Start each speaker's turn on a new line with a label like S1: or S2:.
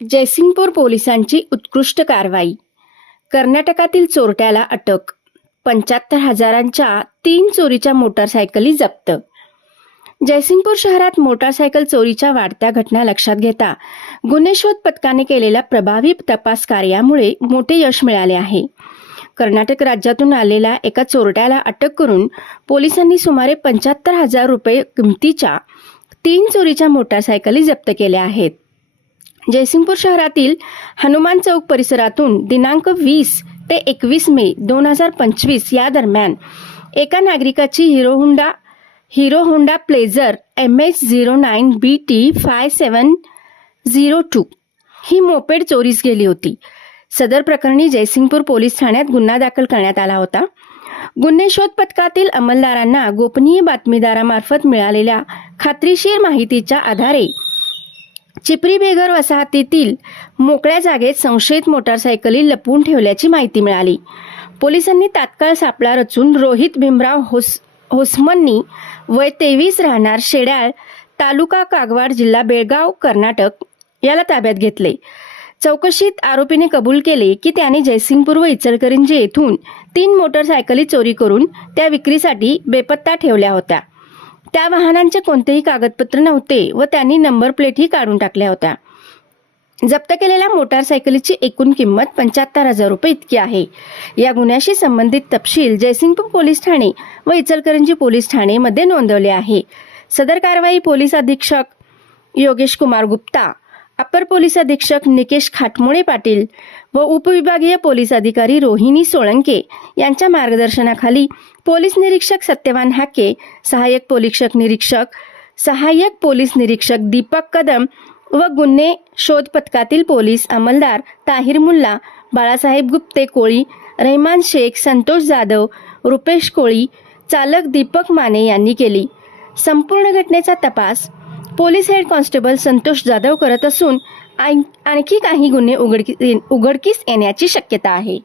S1: जयसिंगपूर पोलिसांची उत्कृष्ट कारवाई. कर्नाटकातील चोरट्याला अटक. पंच्याहत्तर हजारांच्या तीन चोरीच्या मोटारसायकली जप्त. जयसिंगपूर शहरात मोटारसायकल चोरीच्या वाढत्या घटना लक्षात घेता गुन्हे शोध पथकाने केलेल्या प्रभावी तपास कार्यामुळे मोठे यश मिळाले आहे. कर्नाटक राज्यातून आलेल्या एका चोरट्याला अटक करून पोलिसांनी सुमारे पंच्याहत्तर हजार रुपये किमतीच्या तीन चोरीच्या मोटारसायकली जप्त केल्या आहेत. जयसिंगपूर शहरातील हनुमान चौक परिसरातून दिनांक वीस ते एकवीस मे दोन हजार पंचवीस या दरम्यान एका नागरिकाची Hero Honda Hero Honda Pleasure M H zero nine B T five seven zero two ही मोपेड चोरीस गेली होती. सदर प्रकरणी जयसिंगपूर पोलीस ठाण्यात गुन्हा दाखल करण्यात आला होता. गुन्हे शोध पथकातील अंमलदारांना गोपनीय बातमीदारामार्फत मिळालेल्या खात्रीशीर माहितीच्या आधारे चिपरी बेगर वसाहतीतील मोकळ्या जागेत संशयित मोटारसायकली लपवून ठेवल्याची माहिती मिळाली. पोलिसांनी तात्काळ सापळा रचून रोहित भीमराव होस होसमन्नी वय तेवीस राहणार शेड्याळ तालुका कागवाड जिल्हा बेळगाव कर्नाटक याला ताब्यात घेतले. चौकशीत आरोपीने कबूल केले की त्याने जयसिंगपूर व इचलकरंजी येथून तीन मोटरसायकली चोरी करून त्या विक्रीसाठी बेपत्ता ठेवल्या होत्या. त्या वाहनांचे कोणतेही कागदपत्र नव्हते व त्यांनी नंबर प्लेटही काढून टाकल्या होत्या. जप्त केलेल्या मोटारसायकलीची एकूण किंमत पंच्याहत्तर हजार रुपये इतकी आहे. या गुन्ह्याशी संबंधित तपशील जयसिंगपूर पोलीस ठाणे व इचलकरंजी पोलीस ठाणेमध्ये नोंदवले आहे. सदर कारवाई पोलीस अधीक्षक योगेश कुमार गुप्ता अप्पर पोलीस अधीक्षक निकेश खाटमोळे पाटील व उपविभागीय पोलीस अधिकारी रोहिणी सोळंके यांच्या मार्गदर्शनाखाली पोलीस निरीक्षक सत्यवान हाके सहाय्यक पोलीक्षक निरीक्षक सहाय्यक पोलीस निरीक्षक दीपक कदम व गुन्हे शोध पथकातील पोलीस अंमलदार ताहिर मुल्ला बाळासाहेब गुप्ते कोळी रहमान शेख संतोष जाधव रुपेश कोळी चालक दीपक माने यांनी केली. संपूर्ण घटनेचा तपास police head constable Santosh Jadhav करत असून आणखी काही गुन्हे उघडकी उघडकीस येण्याची शक्यता आहे.